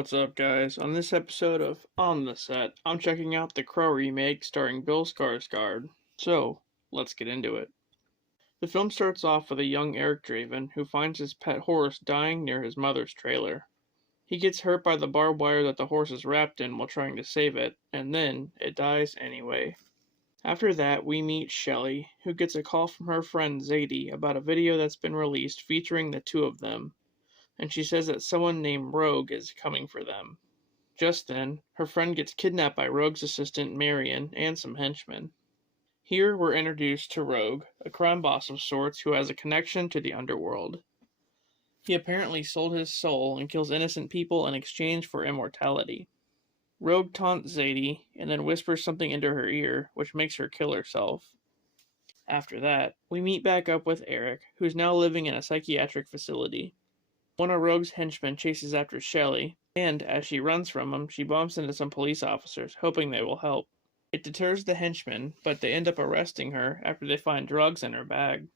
What's up, guys? On this episode of On the Set, I'm checking out the Crow remake starring Bill Skarsgard. So, let's get into it. The film starts off with a young Eric Draven who finds his pet horse dying near his mother's trailer. He gets hurt by the barbed wire that the horse is wrapped in while trying to save it, and then it dies anyway. After that, we meet Shelly, who gets a call from her friend Zadie about a video that's been released featuring the two of them, and she says that someone named Roeg is coming for them. Just then, her friend gets kidnapped by Roeg's assistant Marion and some henchmen. Here we're introduced to Roeg, a crime boss of sorts who has a connection to the underworld. He apparently sold his soul and kills innocent people in exchange for immortality. Roeg taunts Zadie and then whispers something into her ear, which makes her kill herself. After that, we meet back up with Eric, who's now living in a psychiatric facility. One of Roeg's henchmen chases after Shelly, and as she runs from him, she bumps into some police officers, hoping they will help. It deters the henchmen, but they end up arresting her after they find drugs in her bag.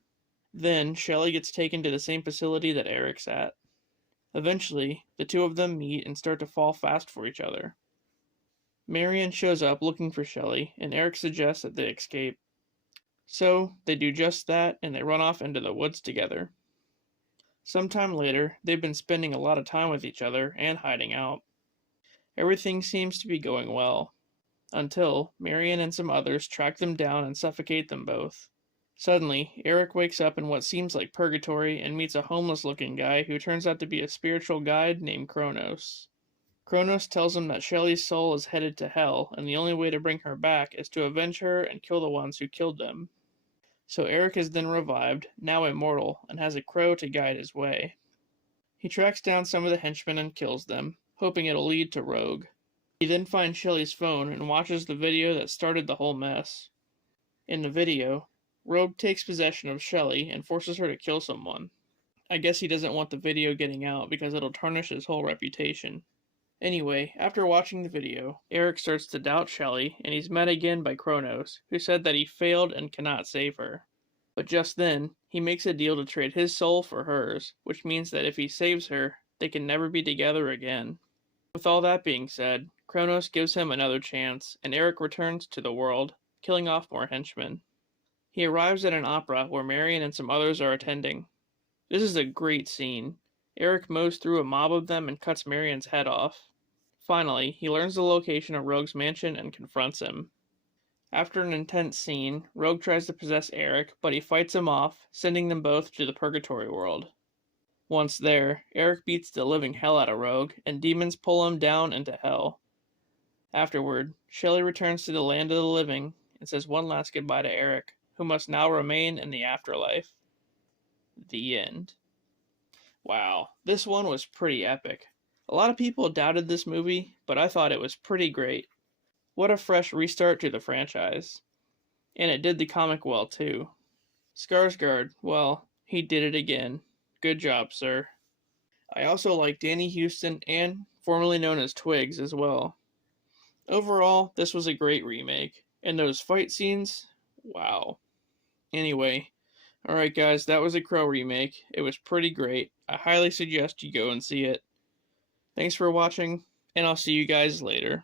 Then, Shelly gets taken to the same facility that Eric's at. Eventually, the two of them meet and start to fall fast for each other. Marion shows up looking for Shelly, and Eric suggests that they escape. So, they do just that, and they run off into the woods together. Sometime later, they've been spending a lot of time with each other and hiding out. Everything seems to be going well, until Marion and some others track them down and suffocate them both. Suddenly, Eric wakes up in what seems like Purgatory and meets a homeless-looking guy who turns out to be a spiritual guide named Kronos. Kronos tells him that Shelly's soul is headed to hell, and the only way to bring her back is to avenge her and kill the ones who killed them. So Eric is then revived, now immortal, and has a crow to guide his way. He tracks down some of the henchmen and kills them, hoping it'll lead to Roeg. He then finds Shelly's phone and watches the video that started the whole mess. In the video, Roeg takes possession of Shelly and forces her to kill someone. I guess he doesn't want the video getting out because it'll tarnish his whole reputation. Anyway, after watching the video, Eric starts to doubt Shelly, and he's met again by Kronos, who said that he failed and cannot save her. But just then, he makes a deal to trade his soul for hers, which means that if he saves her, they can never be together again. With all that being said, Kronos gives him another chance, and Eric returns to the world, killing off more henchmen. He arrives at an opera where Marion and some others are attending. This is a great scene. Eric mows through a mob of them and cuts Marion's head off. Finally, he learns the location of Roeg's mansion and confronts him. After an intense scene, Roeg tries to possess Eric, but he fights him off, sending them both to the Purgatory world. Once there, Eric beats the living hell out of Roeg, and demons pull him down into hell. Afterward, Shelly returns to the land of the living and says one last goodbye to Eric, who must now remain in the afterlife. The end. Wow, this one was pretty epic. A lot of people doubted this movie, but I thought it was pretty great. What a fresh restart to the franchise. And it did the comic well, too. Skarsgard, well, he did it again. Good job, sir. I also like Danny Houston and, formerly known as Twigs, as well. Overall, this was a great remake. And those fight scenes, wow. Anyway, alright guys, that was a Crow remake. It was pretty great. I highly suggest you go and see it. Thanks for watching, and I'll see you guys later.